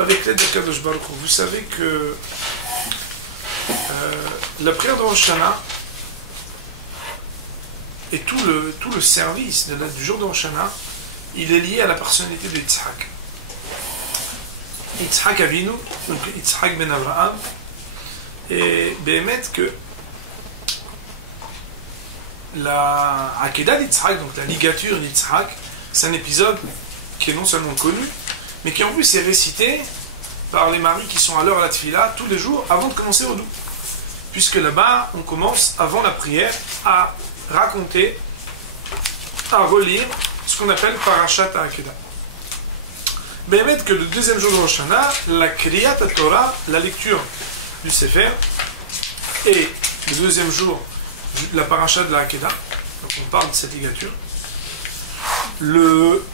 Avec l'aide d'Akadosh Baruch Hu, vous savez que la prière de Rosh Hashanah et tout le service du jour de Rosh Hashanah, il est lié à la personnalité de Yitzhak. Yitzhak Avinu, donc Yitzhak ben Abraham, et Béhémet que la Akedah d'Yitzhak, donc la ligature d'Yitzhak, c'est un épisode qui est non seulement connu, mais qui en plus est récité par les maris qui sont à l'heure à la tefila tous les jours avant de commencer au dou. Puisque là-bas, on commence avant la prière à raconter, à relire ce qu'on appelle Parashat HaAkedah. Béhémet que le deuxième jour de Rosh Hashanah, la Kriyat Torah, la lecture du Sefer, et le deuxième jour, la Parashat de la Hakedah, donc on parle de cette ligature, le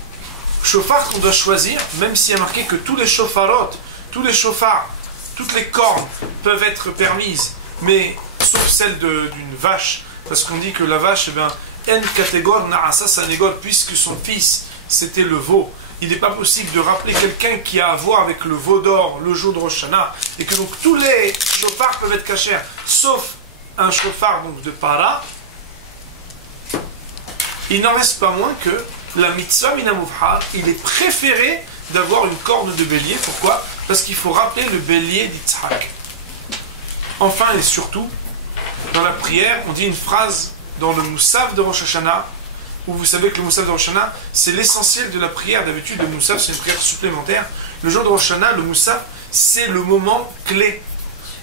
chauffard qu'on doit choisir, même s'il y a marqué que tous les chauffarot, tous les chauffards, toutes les cornes peuvent être permises, mais sauf celle d'une vache, parce qu'on dit que la vache, eh bien, en catégor na'asa sanégor, puisque son fils c'était le veau, il n'est pas possible de rappeler quelqu'un qui a à voir avec le veau d'or le jour de Rosh Hashanah, et que donc tous les chauffards peuvent être cachers, sauf un chauffard donc de para. Il n'en reste pas moins que la mitzvah minamuvhar, il est préféré d'avoir une corne de bélier. Pourquoi? Parce qu'il faut rappeler le bélier d'Yitzhak. Enfin et surtout, dans la prière, on dit une phrase dans le Moussaf de Rosh Hashanah, où vous savez que le Moussaf de Rosh Hashanah, c'est l'essentiel de la prière. D'habitude, le Moussaf, c'est une prière supplémentaire. Le jour de Rosh Hashanah, le Moussaf, c'est le moment clé.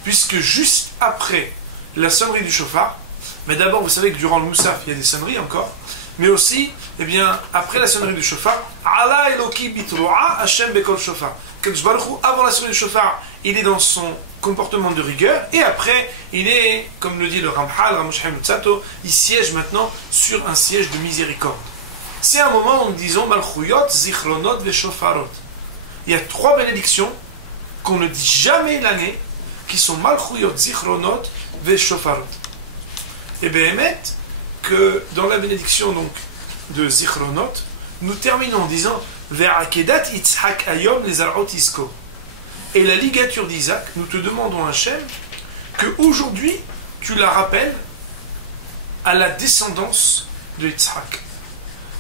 Puisque juste après la sonnerie du shofar, mais d'abord, vous savez que durant le Moussaf, il y a des sonneries encore, mais aussi, eh bien, après la sonnerie du shofar, Allah Eloki bitru'a Hashem bekol shofar. Kadosh Baruch Hu, avant la sonnerie du shofar, il est dans son comportement de rigueur, et après, il est, comme le dit le Ramchal, Ramosh Chaim Lutzato, il siège maintenant sur un siège de miséricorde. C'est un moment où nous disons Malchuyot, Zichronot, Veshofarot. Il y a 3 bénédictions qu'on ne dit jamais l'année, qui sont Malchuyot, Zichronot, Veshofarot. Et bien, émettent que dans la bénédiction donc de Zichronot, nous terminons en disant Ve'akedat Yitzhak Ayom les Arot Isko. Et la ligature d'Isaac, nous te demandons Hachem que aujourd'hui tu la rappelles à la descendance de Yitzhak.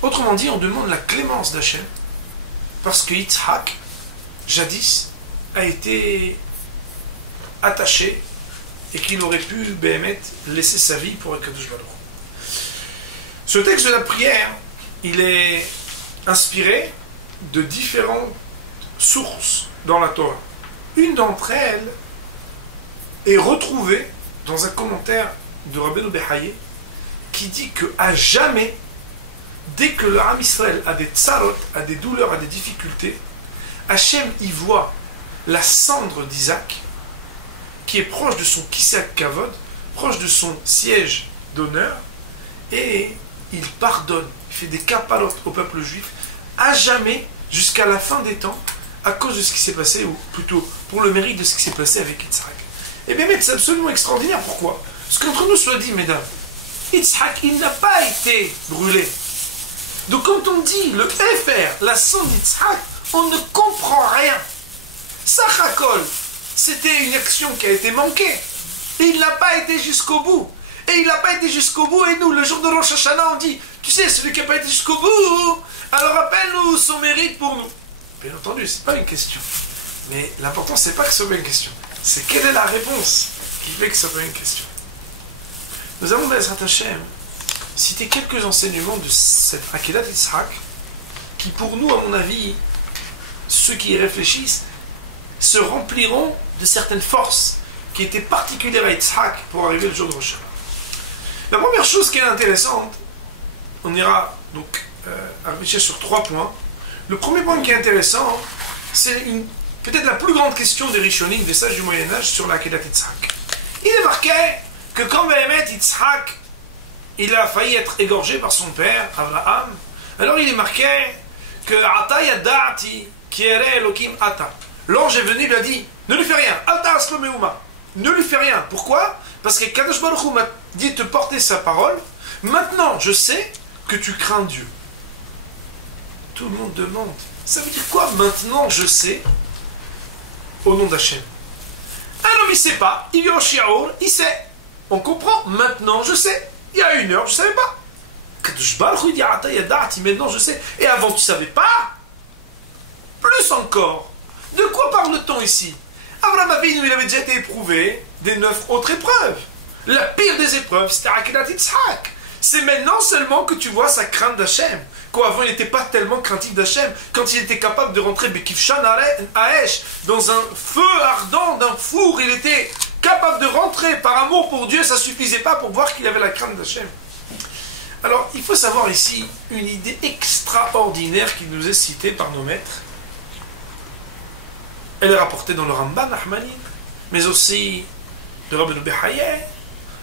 Autrement dit, on demande la clémence d'Hachem parce que Yitzhak, jadis, a été attaché et qu'il aurait pu, Béhémet, laisser sa vie pour Akadosh Baruch Hu. Ce texte de la prière, il est inspiré de différentes sources dans la Torah. Une d'entre elles est retrouvée dans un commentaire de Rabbeinu Behaye qui dit qu'à jamais, dès que le Ham Israël a des tsarot, a des douleurs, a des difficultés, Hachem y voit la cendre d'Isaac qui est proche de son Kisak Kavod, proche de son siège d'honneur, et il pardonne, il fait des kapalot au peuple juif, à jamais, jusqu'à la fin des temps, à cause de ce qui s'est passé, ou plutôt pour le mérite de ce qui s'est passé avec Yitzhak. Et bien, c'est absolument extraordinaire. Pourquoi? Parce qu'entre nous soit dit, mesdames, Yitzhak, il n'a pas été brûlé. Donc quand on dit le Efer, la cendre d'Yitzhak, on ne comprend rien. Sachakol, c'était une action qui a été manquée. Et il n'a pas été jusqu'au bout. Et il n'a pas été jusqu'au bout. Et nous, le jour de Rosh Hashanah, on dit, tu sais, celui qui n'a pas été jusqu'au bout, alors rappelle-nous son mérite pour nous. Bien entendu, ce n'est pas une question. Mais l'important, ce n'est pas que ce soit une question. C'est quelle est la réponse qui fait que ce soit pas une question. Nous allons, Bezrat Hashem, citer quelques enseignements de cette Akedat Yitzhak, qui pour nous, à mon avis, ceux qui y réfléchissent, se rempliront de certaines forces qui étaient particulières à Yitzhak pour arriver le jour de Rosh Hashanah. La première chose qui est intéressante, on ira donc à réfléchir sur 3 points. Le premier point qui est intéressant, c'est peut-être la plus grande question des Rishonim, des sages du Moyen-Âge, sur la Akedat Yitzhak. Il est marqué que quand Béhémet Yitzhak, il a failli être égorgé par son père, Abraham, alors il est marqué que Ata yada'ati kiere Elokim Ata. L'ange est venu, il lui a dit, ne lui fais rien, Ata aslomeuma. Ne lui fais rien. Pourquoi? Parce que Kadosh Baruch Hu m'a dit de te porter sa parole. Maintenant, je sais que tu crains Dieu. Tout le monde demande, ça veut dire quoi maintenant je sais? au nom d'Hachem. Un homme, il ne sait pas, il vient au shiur, il sait. On comprend, maintenant je sais. Il y a 1 heure, je ne savais pas. Maintenant je sais. Et avant, tu ne savais pas. Plus encore. De quoi parle-t-on ici? Abraham Avinu, il avait déjà été éprouvé des 9 autres épreuves. La pire des épreuves, c'était Akedat Yitzhak. C'est maintenant seulement que tu vois sa crainte d'Hachem. Qu'avant, il n'était pas tellement craintif d'Hachem. Quand il était capable de rentrer Bekifshan Haesh, dans un feu ardent, d'un four, il était capable de rentrer par amour pour Dieu, ça ne suffisait pas pour voir qu'il avait la crainte d'Hachem. Alors, il faut savoir ici une idée extraordinaire qui nous est citée par nos maîtres. Elle est rapportée dans le Ramban Ahmani, mais aussi de Rabbeinu Behaye,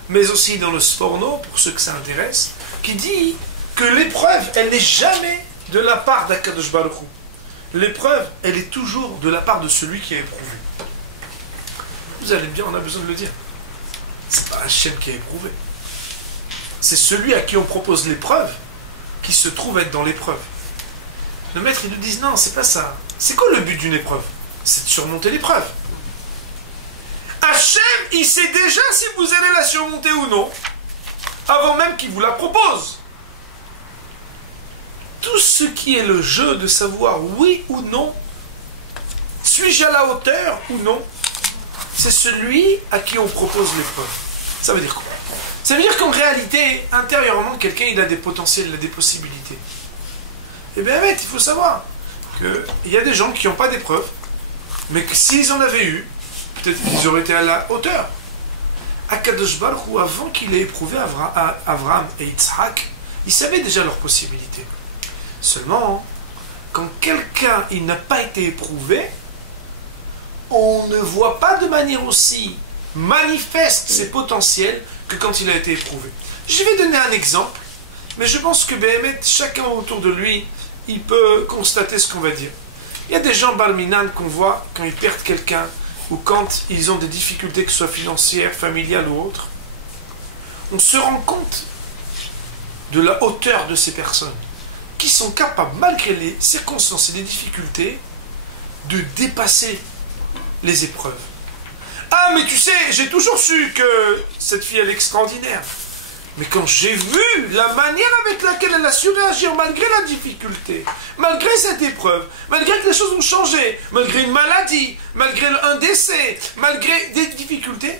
mais aussi dans le Sforno, pour ceux que ça intéresse, qui dit que l'épreuve, elle n'est jamais de la part d'Akadosh Baruch Hu. L'épreuve, elle est toujours de la part de celui qui a éprouvé. Vous allez bien, on a besoin de le dire. C'est pas Hachem qui a éprouvé. C'est celui à qui on propose l'épreuve qui se trouve être dans l'épreuve. Le maître, il nous dit non, c'est pas ça. C'est quoi le but d'une épreuve? C'est de surmonter l'épreuve. Hachem, il sait déjà si vous allez la surmonter ou non, avant même qu'il vous la propose. Tout ce qui est le jeu de savoir oui ou non, suis-je à la hauteur ou non, c'est celui à qui on propose l'épreuve. Ça veut dire quoi? Ça veut dire qu'en réalité, intérieurement, quelqu'un il a des potentiels, il a des possibilités. Et bien, il faut savoir qu'il y a des gens qui n'ont pas d'épreuve, mais que s'ils en avaient eu, peut-être qu'ils auraient été à la hauteur. Akadosh Baruch Hu, avant qu'il ait éprouvé Avraham et Yitzhak, ils savaient déjà leurs possibilités. Seulement, quand quelqu'un il n'a pas été éprouvé, on ne voit pas de manière aussi manifeste ses potentiels que quand il a été éprouvé. Je vais donner un exemple, mais je pense que Béhémet, chacun autour de lui, il peut constater ce qu'on va dire. Il y a des gens balminan qu'on voit quand ils perdent quelqu'un ou quand ils ont des difficultés, que ce soit financières, familiales ou autres. On se rend compte de la hauteur de ces personnes qui sont capables, malgré les circonstances et les difficultés, de dépasser les épreuves. Ah, mais tu sais, j'ai toujours su que cette fille, elle est extraordinaire. Mais quand j'ai vu la manière avec laquelle elle a su réagir, malgré la difficulté, malgré cette épreuve, malgré que les choses ont changé, malgré une maladie, malgré un décès, malgré des difficultés,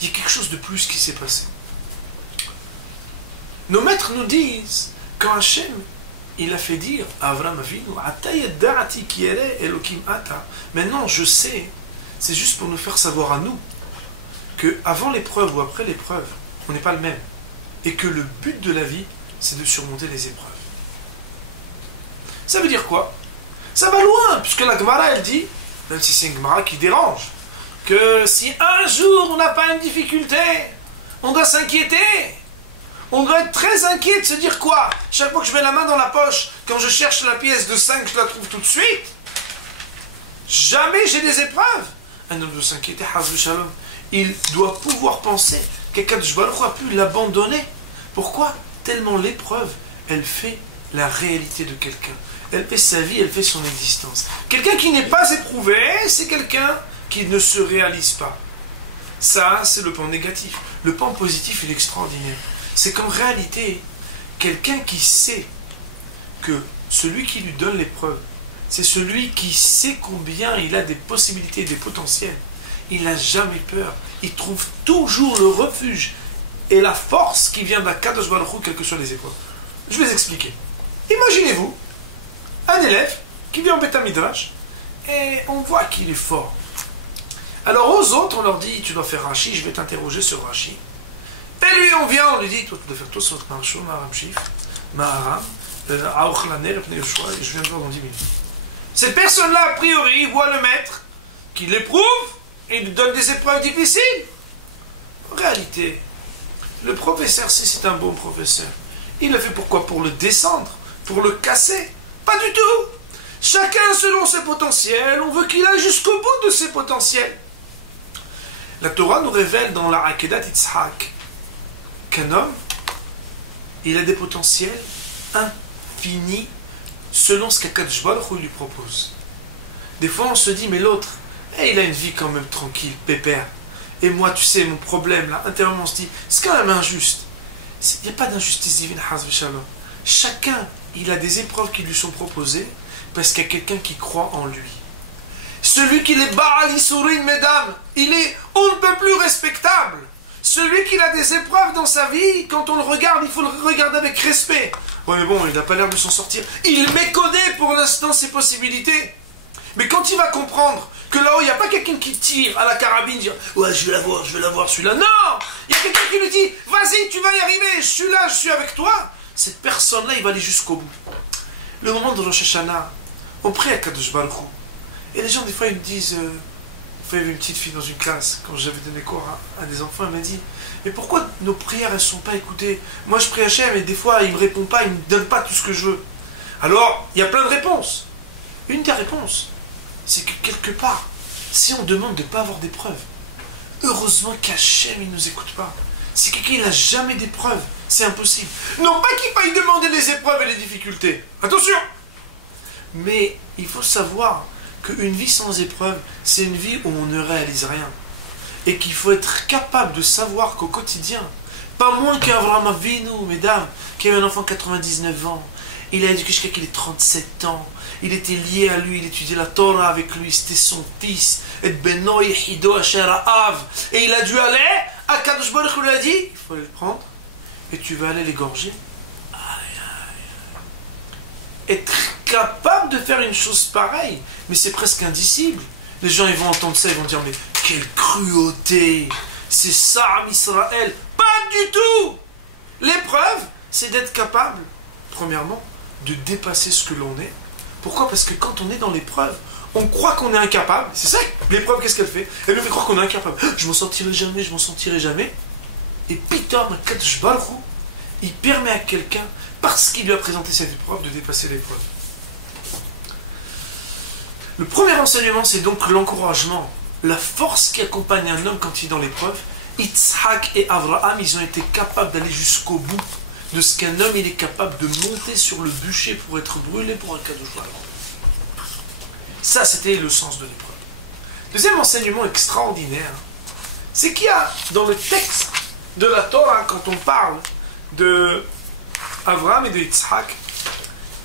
il y a quelque chose de plus qui s'est passé. Nos maîtres nous disent, quand Hachem, il a fait dire à Avraham Avinu, maintenant je sais, c'est juste pour nous faire savoir à nous, que avant l'épreuve ou après l'épreuve, on n'est pas le même. Et que le but de la vie, c'est de surmonter les épreuves. Ça veut dire quoi? Ça va loin, puisque la Gemara, elle dit, même si c'est une Gemara qui dérange, que si un jour on n'a pas une difficulté, on doit s'inquiéter. On doit être très inquiet de se dire quoi? Chaque fois que je mets la main dans la poche, quand je cherche la pièce de 5, je la trouve tout de suite. Jamais j'ai des épreuves. Un homme doit s'inquiéter, Shalom. Il doit pouvoir penser qu'Akadosh Baruch Hu a pu l'abandonner. Pourquoi? Tellement l'épreuve, elle fait la réalité de quelqu'un. Elle fait sa vie, elle fait son existence. Quelqu'un qui n'est pas éprouvé, c'est quelqu'un qui ne se réalise pas. Ça, c'est le pan négatif. Le pan positif, il est extraordinaire. C'est qu'en réalité, quelqu'un qui sait que celui qui lui donne l'épreuve, c'est celui qui sait combien il a des possibilités, des potentiels. Il n'a jamais peur. Il trouve toujours le refuge et la force qui vient d'Akadosh Baruch Hu, quelles que soient les épreuves. Je vais expliquer. Imaginez-vous un élève qui vient en Beth Midrash et on voit qu'il est fort. Alors aux autres, on leur dit, tu dois faire Rashi, je vais t'interroger sur Rashi. Et lui, on vient, on lui dit, toi, tu dois faire tout sur Marshou, Maharam Shif, Maharam, Aoch Laner, et Yoshua, et je viens de voir dans 10 minutes. Cette personne-là, a priori, voit le maître qui l'éprouve et lui donne des épreuves difficiles. En réalité, le professeur, si c'est un bon professeur, il le fait pourquoi? Pour le descendre, pour le casser? Pas du tout. Chacun selon ses potentiels, on veut qu'il aille jusqu'au bout de ses potentiels. La Torah nous révèle dans la Akedat Yitzhak qu'un homme, il a des potentiels infinis selon ce qu'Akadosh Baruch Hu lui propose. Des fois on se dit, mais l'autre, Et il a une vie quand même tranquille, pépère. Et moi, tu sais, mon problème, là, intérieurement, on se dit, c'est quand même injuste. Il n'y a pas d'injustice divine, Hazv Shalom. Chacun, il a des épreuves qui lui sont proposées parce qu'il y a quelqu'un qui croit en lui. Celui qui est Baal Isurin, mesdames, il est on ne peut plus respectable. Celui qui a des épreuves dans sa vie, quand on le regarde, il faut le regarder avec respect. Ouais, mais bon, il n'a pas l'air de s'en sortir. Il méconnaît pour l'instant ses possibilités. Mais quand il va comprendre que là-haut, il n'y a pas quelqu'un qui tire à la carabine, dire ouais, je vais l'avoir, celui-là. Non, il y a quelqu'un qui lui dit vas-y, tu vas y arriver, je suis là, je suis avec toi. Cette personne-là, il va aller jusqu'au bout. Le moment de Rosh Hashanah, on prie à Kadosh Baruch Hu. Et les gens, des fois, ils me disent il y avait une petite fille dans une classe, quand j'avais donné cours à des enfants, elle m'a dit mais pourquoi nos prières, elles ne sont pas écoutées? Moi, je prie Hachem, et des fois, il ne me répond pas, il ne me donne pas tout ce que je veux. Alors, il y a plein de réponses. Une des réponses, c'est que quelque part, si on demande de ne pas avoir d'épreuves, heureusement qu'Hachem, il ne nous écoute pas. Si quelqu'un n'a jamais d'épreuves, c'est impossible. Non pas qu'il faille demander les épreuves et les difficultés. Attention! Mais il faut savoir qu'une vie sans épreuve, c'est une vie où on ne réalise rien. Et qu'il faut être capable de savoir qu'au quotidien, pas moins qu'Avraham Avinu, mesdames, qui avait un enfant de 99 ans, il a éduqué jusqu'à qu'il ait 37 ans, il était lié à lui, il étudiait la Torah avec lui, c'était son fils, et Beno Yehido Asher Av, et il a dû aller, à Kadosh Baruch Hu lui a dit, il faut aller le prendre, et tu vas aller l'égorger. Être capable de faire une chose pareille, mais c'est presque indicible. Les gens, ils vont entendre ça, ils vont dire, mais quelle cruauté, c'est ça, Israël. Pas du tout. L'épreuve, c'est d'être capable, premièrement, de dépasser ce que l'on est. Pourquoi? Parce que quand on est dans l'épreuve, on croit qu'on est incapable. C'est ça, l'épreuve, qu'est-ce qu'elle fait? Elle nous fait croire qu'on est incapable. Je m'en sortirai jamais, je m'en sortirai jamais. Et Pitom, Kadosh Baruch Hu, il permet à quelqu'un, parce qu'il lui a présenté cette épreuve, de dépasser l'épreuve. Le premier enseignement, c'est donc l'encouragement, la force qui accompagne un homme quand il est dans l'épreuve. Yitzhak et Abraham, ils ont été capables d'aller jusqu'au bout de ce qu'un homme il est capable de monter sur le bûcher pour être brûlé pour un cadeau. Ça, c'était le sens de l'épreuve. Deuxième enseignement extraordinaire, c'est qu'il y a dans le texte de la Torah, quand on parle de Abraham et de Yitzhak,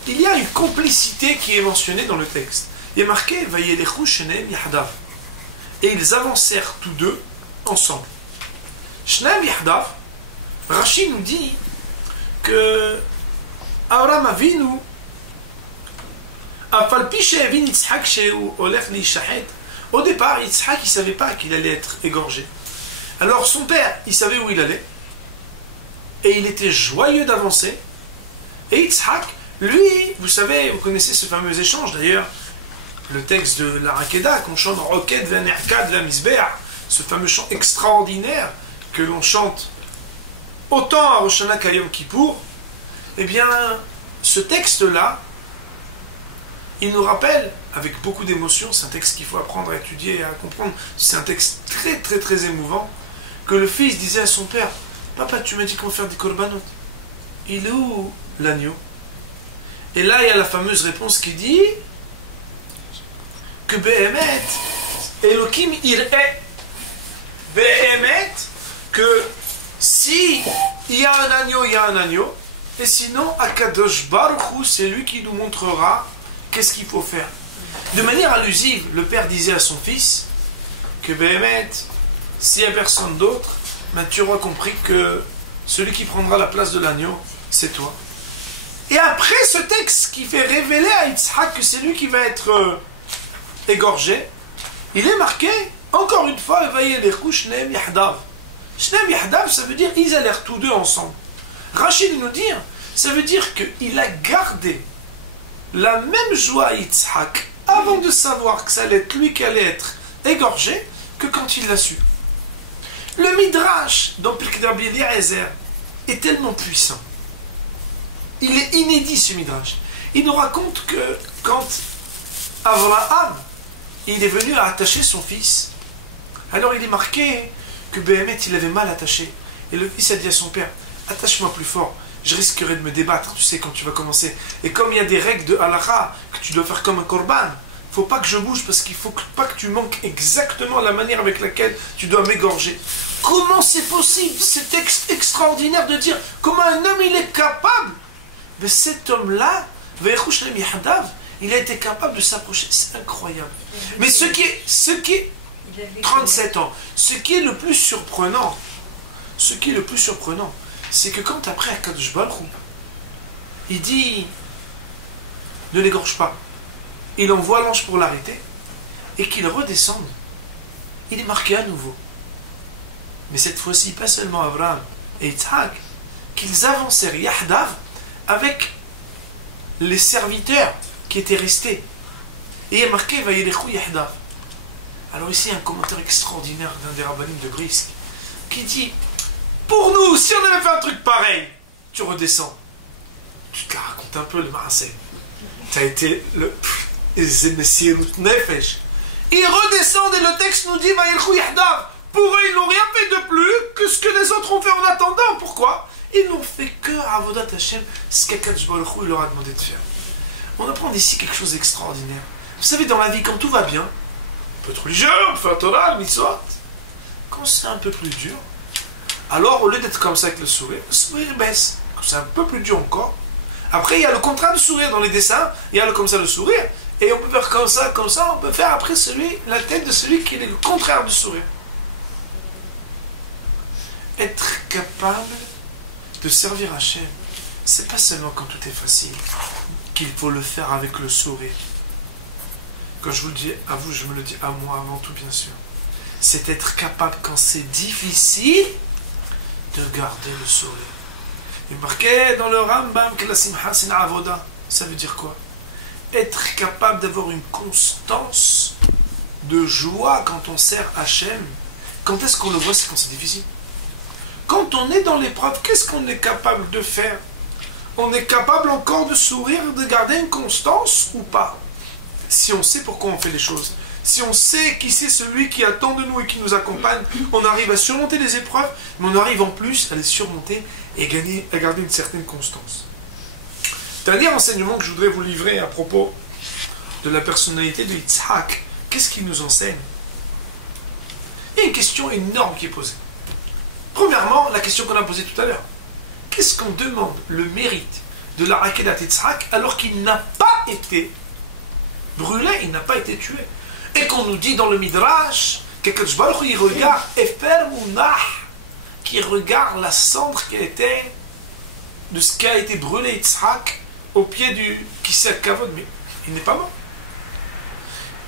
il y a une complicité qui est mentionnée dans le texte. Il est marqué Vayelechu Shneim Yahdav. Et ils avancèrent tous deux ensemble. Shneim Yahdav, Rashi nous dit que Abraham Avinu, au départ, Yitzhak, il ne savait pas qu'il allait être égorgé. Alors son père, il savait où il allait. Et il était joyeux d'avancer. Et Yitzhak, lui, vous savez, vous connaissez ce fameux échange d'ailleurs, le texte de la Rakeda, qu'on chante en Roked Venerkad Vamizbeah, ce fameux chant extraordinaire que l'on chante autant à Rosh Hashanah qu'à Yom Kippour. Eh bien, ce texte-là, il nous rappelle, avec beaucoup d'émotion, c'est un texte qu'il faut apprendre à étudier et à comprendre, c'est un texte très très très émouvant, que le fils disait à son père, papa, tu m'as dit qu'on va faire des korbanot. Il est où l'agneau? Et là, il y a la fameuse réponse qui dit que Behemet, Elohim ir'e, Behemet, que si il y a un agneau, il y a un agneau, et sinon, Akadosh Baruch Hu, c'est lui qui nous montrera qu'est-ce qu'il faut faire. De manière allusive, le père disait à son fils que Behemet, s'il n'y a personne d'autre, ben, tu auras compris que celui qui prendra la place de l'agneau, c'est toi. Et après ce texte qui fait révéler à Yitzhak que c'est lui qui va être égorgé, il est marqué, encore une fois, Vayelechu Shneim Yahdav. Shneim Yahdav, ça veut dire ils allèrent tous deux ensemble. Rachid nous dit, ça veut dire qu'il a gardé la même joie à Yitzhak avant de savoir que ça allait être lui qui allait être égorgé que quand il l'a su. Le Midrash dans Pirkei Rabbi Eliezer est tellement puissant. Il est inédit ce Midrash. Il nous raconte que quand Abraham il est venu à attacher son fils, alors il est marqué que Behemet il avait mal attaché. Et le fils a dit à son père, attache-moi plus fort, je risquerais de me débattre, tu sais, quand tu vas commencer. Et comme il y a des règles de halakha, que tu dois faire comme un korban, il faut pas que je bouge parce qu'il faut pas que tu manques exactement la manière avec laquelle tu dois m'égorger. Comment c'est possible? C'est extraordinaire de dire comment un homme il est capable. Mais cet homme-là, il a été capable de s'approcher. C'est incroyable. Mais ce qui est 37 ans, ce qui est le plus surprenant, c'est que quand après Akadosh Baruch Hu, il dit ne l'égorge pas, il envoie l'ange pour l'arrêter et qu'il redescende, il est marqué à nouveau. Mais cette fois-ci, pas seulement Abraham et Yitzhak, qu'ils avancèrent Yahdav avec les serviteurs qui étaient restés. Et il est marqué Vayilechu Yahdav. Alors ici, un commentaire extraordinaire d'un des rabbinim de Brisk qui dit, pour nous, si on avait fait un truc pareil, tu redescends. Tu te la racontes un peu le Maaseh. Tu as été le Zemessirut Nefesh. Ils redescendent et le texte nous dit Vayilechu Yahdav. Pour eux, ils n'ont rien fait de plus que ce que les autres ont fait en attendant. Pourquoi? Ils n'ont fait que Avodat Hashem, ce qu'Akadosh Baruch Hu leur a demandé de faire. On apprend ici quelque chose d'extraordinaire. Vous savez, dans la vie, quand tout va bien, on peut être religieux, on peut faire Torah, le mitzvot. Quand c'est un peu plus dur, alors au lieu d'être comme ça avec le sourire baisse. Quand c'est un peu plus dur encore. Après, il y a le contraire du sourire dans les dessins, il y a le comme ça le sourire, et on peut faire comme ça, on peut faire après la tête de celui qui est le contraire du sourire. Être capable de servir Hachem, c'est pas seulement quand tout est facile qu'il faut le faire avec le sourire. Quand je vous le dis à vous, je me le dis à moi avant tout, bien sûr. C'est être capable, quand c'est difficile, de garder le sourire. Il est marqué dans le Rambam que la simha c'est une avoda. Ça veut dire quoi? Être capable d'avoir une constance de joie quand on sert Hachem. Quand est-ce qu'on le voit? C'est quand c'est difficile. Quand on est dans l'épreuve, qu'est-ce qu'on est capable de faire? On est capable encore de sourire, de garder une constance ou pas? Si on sait pourquoi on fait les choses, si on sait qui c'est celui qui attend de nous et qui nous accompagne, on arrive à surmonter les épreuves, mais on arrive en plus à les surmonter et à garder une certaine constance. Dernier enseignement que je voudrais vous livrer à propos de la personnalité de Yitzhak, qu'est-ce qu'il nous enseigne? Il y a une question énorme qui est posée. Premièrement, la question qu'on a posée tout à l'heure. Qu'est-ce qu'on demande le mérite de la Akedat Yitzhak alors qu'il n'a pas été brûlé, il n'a pas été tué? Et qu'on nous dit dans le Midrash qu'Akadosh Baruch Hu il regarde Efer Munah, qui regarde la cendre qui était de ce qui a été brûlé Yitzhak au pied du Kisei Kavod, mais il n'est pas mort.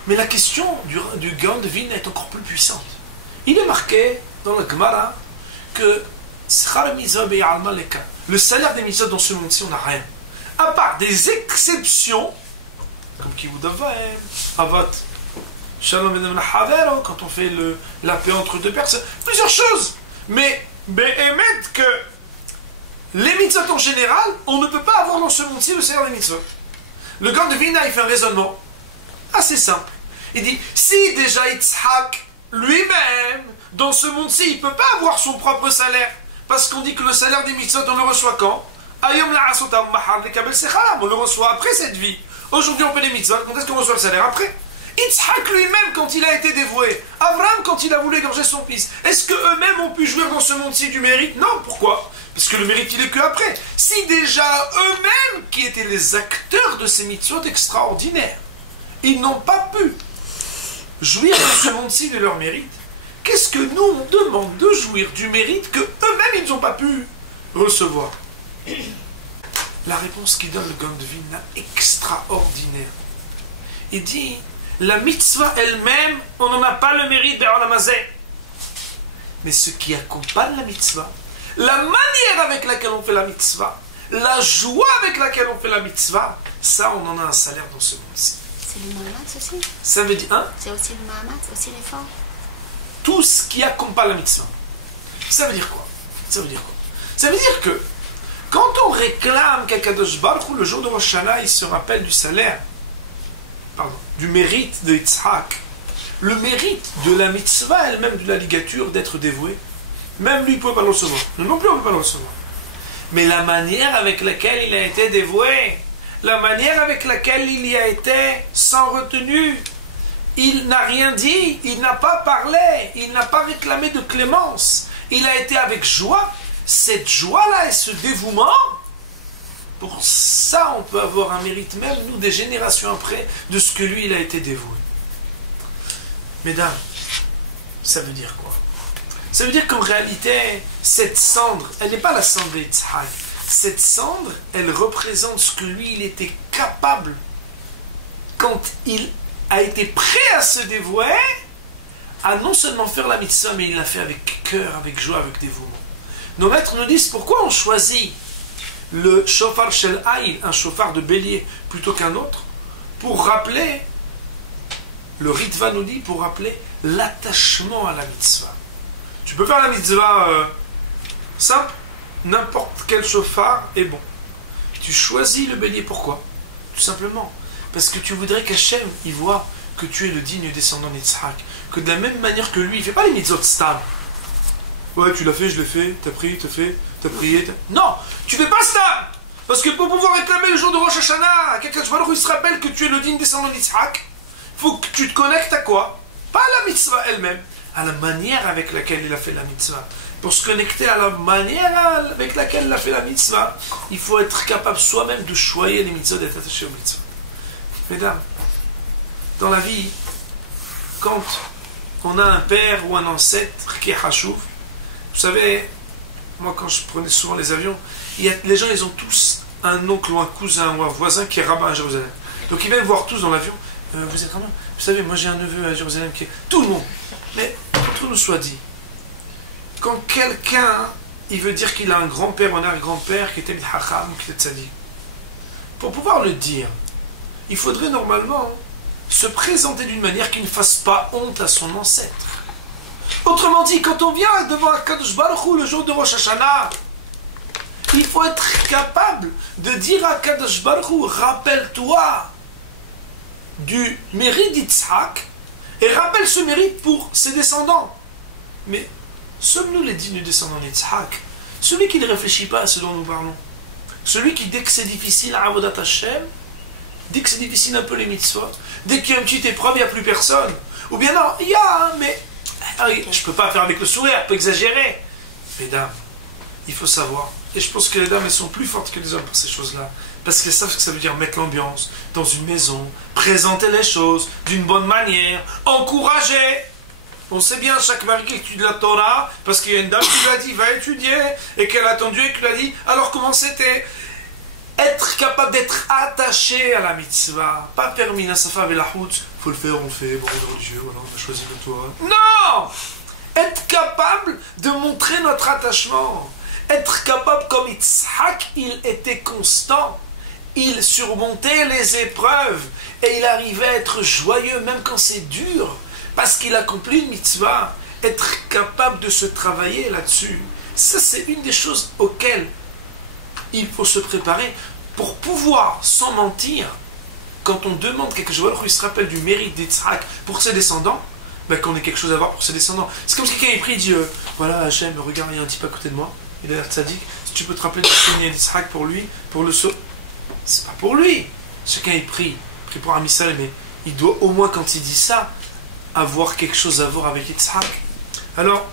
Mais la question du Gaon de Vilna est encore plus puissante. Il est marqué dans la Gemara que le salaire des mitzvot dans ce monde-ci, on n'a rien. À part des exceptions, comme Kivud Avat, Shalom Ben Haver, quand on fait la paix entre deux personnes, plusieurs choses. Mais émettre que les mitzvot en général, on ne peut pas avoir dans ce monde-ci le salaire des mitzvot. Le Gaon de Vilna, il fait un raisonnement assez simple. Il dit, si déjà Yitzhak lui-même, dans ce monde-ci, il ne peut pas avoir son propre salaire. Parce qu'on dit que le salaire des mitzvot, on le reçoit quand? On le reçoit après cette vie. Aujourd'hui, on fait les mitzvot. Quand est-ce qu'on reçoit le salaire? Après. Yitzhak lui-même, quand il a été dévoué. Abraham, quand il a voulu égorger son fils. Est-ce qu'eux-mêmes ont pu jouir dans ce monde-ci du mérite? Non. Pourquoi? Parce que le mérite, il est que après. Si déjà eux-mêmes, qui étaient les acteurs de ces mitzvot extraordinaires, ils n'ont pas pu jouir dans ce monde-ci de leur mérite, qu'est-ce que nous, on demande de jouir du mérite que eux-mêmes, ils n'ont pas pu recevoir? La réponse qu'il donne le Gaon de Vilna est extraordinaire. Il dit, la mitzvah elle-même, on n'en a pas le mérite vers la mazé. Mais ce qui accompagne la mitzvah, la manière avec laquelle on fait la mitzvah, la joie avec laquelle on fait la mitzvah, ça, on en a un salaire dans ce monde-ci. C'est le mamat aussi? Ça veut dire, hein? C'est aussi le mamat, c'est aussi l'effort. Tout ce qui accompagne la mitzvah. Ça veut dire quoi? Ça veut dire quoi? Ça veut dire que quand on réclame qu'Akadosh Baruch Hu, le jour de Rosh Hashanah, il se rappelle du salaire, du mérite de Yitzhak, le mérite de la mitzvah elle-même, de la ligature, d'être dévoué, même lui, il ne peut pas le recevoir. Nous non plus, on ne peut pas le recevoir. Mais la manière avec laquelle il a été dévoué, la manière avec laquelle il y a été sans retenue. Il n'a rien dit, il n'a pas parlé, il n'a pas réclamé de clémence. Il a été avec joie. Cette joie-là et ce dévouement, pour ça on peut avoir un mérite, même nous, des générations après, de ce que lui, il a été dévoué. Mesdames, ça veut dire quoi? Ça veut dire qu'en réalité, cette cendre, elle n'est pas la cendre d'Yitzhak. Cette cendre, elle représente ce que lui, il était capable, quand il a été prêt à se dévouer, à non seulement faire la mitzvah, mais il l'a fait avec cœur, avec joie, avec dévouement. Nos maîtres nous disent pourquoi on choisit le shofar shel Aïl, un shofar de bélier, plutôt qu'un autre, pour rappeler, le Ritva nous dit, pour rappeler l'attachement à la mitzvah. Tu peux faire la mitzvah simple, n'importe quel shofar est bon. Tu choisis le bélier, pourquoi? Tout simplement, parce que tu voudrais qu'Hachem, il voit que tu es le digne descendant d'Yitzhak, que de la même manière que lui, il ne fait pas les mitzvot stam. Ouais, tu l'as fait, je l'ai fait, t'as pris, t'as fait, t'as prié. Non, tu fais pas stam. Parce que pour pouvoir réclamer le jour de Rosh Hashanah, quelqu'un il se rappelle que tu es le digne descendant d'Yitzhak, il faut que tu te connectes à quoi? Pas à la mitzvah elle-même, à la manière avec laquelle il a fait la mitzvah. Pour se connecter à la manière avec laquelle il a fait la mitzvah, il faut être capable soi-même de choyer les mitzvahs, d'être attaché aux mitzvahs. Mesdames, dans la vie, quand on a un père ou un ancêtre qui est Hashuv, vous savez, moi quand je prenais souvent les avions, les gens ils ont tous un oncle ou un cousin ou un voisin qui est rabbin à Jérusalem. Donc ils viennent voir tous dans l'avion. Vous êtes rabbin? Vous savez, moi j'ai un neveu à Jérusalem qui est... Tout le monde. Mais entre nous soit dit, quand quelqu'un il veut dire qu'il a un grand-père ou un arrière-grand-père qui était Hacham, qui était Tzadi, pour pouvoir le dire, il faudrait normalement se présenter d'une manière qui ne fasse pas honte à son ancêtre. Autrement dit, quand on vient devant Akadosh Baruch Hu le jour de Rosh Hashanah, il faut être capable de dire à Akadosh Baruch Hu, rappelle-toi du mérite d'Yitzhak et rappelle ce mérite pour ses descendants. Mais sommes-nous les dignes descendants d'Yitzhak? Celui qui ne réfléchit pas à ce dont nous parlons, celui qui, dès que c'est difficile à Avodat Hashem, dès que c'est difficile un peu les mitzvot, dès qu'il y a une petite épreuve, il n'y a plus personne. Ou bien non, il y a, hein, mais je ne peux pas faire avec le sourire, un peu exagéré. Mesdames, il faut savoir, et je pense que les dames, elles sont plus fortes que les hommes pour ces choses-là, parce qu'elles savent ce que ça veut dire mettre l'ambiance dans une maison, présenter les choses d'une bonne manière, encourager. On sait bien, chaque mari qui étudie la Torah, parce qu'il y a une dame qui lui a dit, va étudier, et qu'elle a attendu et qui lui a dit, alors comment c'était? Être capable d'être attaché à la mitzvah, pas permis à sa femme et la route, faut le faire, on le fait, bon, on est religieux, voilà, on a choisi le Torah. Non! Être capable de montrer notre attachement, être capable comme Yitzhak, il était constant, il surmontait les épreuves, et il arrivait à être joyeux même quand c'est dur, parce qu'il accomplit une mitzvah, être capable de se travailler là-dessus. Ça, c'est une des choses auxquelles il faut se préparer pour pouvoir, sans mentir, quand on demande quelque chose, il se rappelle du mérite d'Yitzhak pour ses descendants, ben, qu'on ait quelque chose à voir pour ses descendants. C'est comme si quelqu'un est pris et dit voilà, Hachem, regarde, il y a un type à côté de moi, il a l'air tzaddik, si tu peux te rappeler de souvenir d'Yitzhak pour lui, pour le saut. C'est pas pour lui. Chacun est pris pour un missal, mais il doit au moins, quand il dit ça, avoir quelque chose à voir avec Yitzhak. Alors,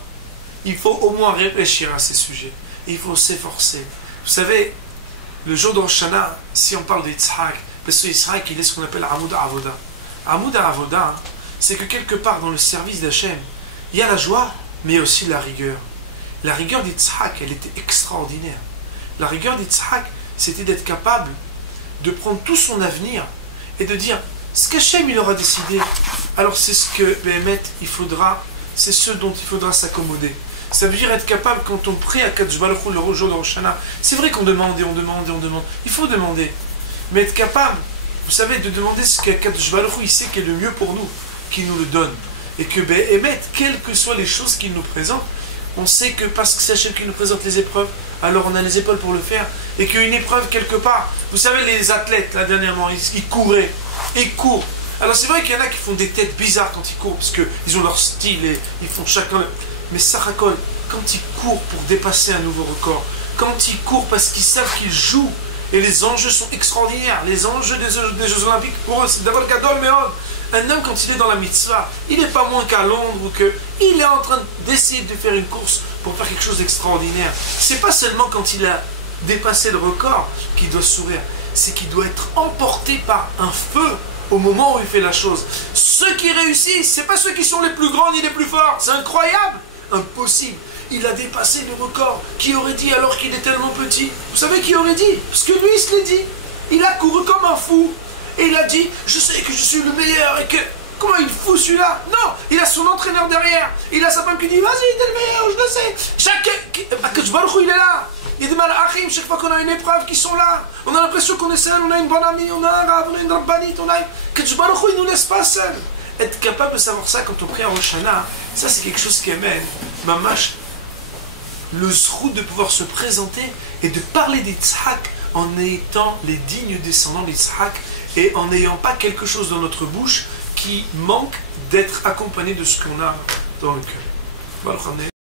il faut au moins réfléchir à ces sujets. Il faut s'efforcer. Vous savez, le jour de Rosh Hashanah, si on parle d'Yitzhak, parce que Yitzhak, il est ce qu'on appelle Amoud Avoda. Amoud Avoda, c'est que quelque part dans le service d'Hachem, il y a la joie, mais aussi la rigueur. La rigueur d'Yitzhak, elle était extraordinaire. La rigueur d'Yitzhak, c'était d'être capable de prendre tout son avenir et de dire, ce qu'Hachem il aura décidé, alors c'est ce que, Béhémet, il faudra, c'est ce dont il faudra s'accommoder. Ça veut dire être capable, quand on prie à Kadosh Baruch Hu le jour de Rosh Hashanah, c'est vrai qu'on demande et on demande et on demande, il faut demander, mais être capable, vous savez, de demander ce que Kadosh Baruch Hu il sait qui est le mieux pour nous, qu'il nous le donne, et que Béhémet, quelles que soient les choses qu'il nous présente, on sait que parce que c'est Hachem qui nous présente les épreuves, alors on a les épaules pour le faire, et qu'une épreuve quelque part, vous savez les athlètes là dernièrement, ils couraient, ils courent. Alors c'est vrai qu'il y en a qui font des têtes bizarres quand ils courent, parce qu'ils ont leur style et ils font chacun... Mais Sarakol, quand ils courent pour dépasser un nouveau record, quand ils courent parce qu'ils savent qu'ils jouent Et les enjeux sont extraordinaires. Les enjeux des Jeux Olympiques, pour eux, c'est d'abord Gadol Meod. Un homme, quand il est dans la mitzvah, il n'est pas moins qu'à Londres ou que. Il est en train d'essayer de faire une course pour faire quelque chose d'extraordinaire. C'est pas seulement quand il a dépassé le record qu'il doit sourire, c'est qu'il doit être emporté par un feu au moment où il fait la chose. Ceux qui réussissent, c'est pas ceux qui sont les plus grands ni les plus forts. C'est incroyable. Impossible. Il a dépassé le record. Qui aurait dit alors qu'il est tellement petit? Vous savez qui aurait dit? Parce que lui, il se l'est dit. Il a couru comme un fou. Et il a dit, je sais que je suis le meilleur et que... Comment il fout celui-là? Non, il a son entraîneur derrière. Il a sa femme qui dit, vas-y, t'es le meilleur, je le sais. Akadosh Baruch Hu, il est là. Il y a des malachim, chaque fois qu'on a une épreuve, qui sont là. On a l'impression qu'on est seul, on a une bonne amie, on a un rab, on a une rabbanite, on a... Akadosh Baruch Hu, il ne nous laisse pas seul. Être capable de savoir ça quand on prie à Rosh Hashanah, ça c'est quelque chose qui amène, mamash, le zrout de pouvoir se présenter et de parler d'Yitzhak en étant les dignes descendants d'Yitzhak et en n'ayant pas quelque chose dans notre bouche qui manque d'être accompagné de ce qu'on a dans le cœur.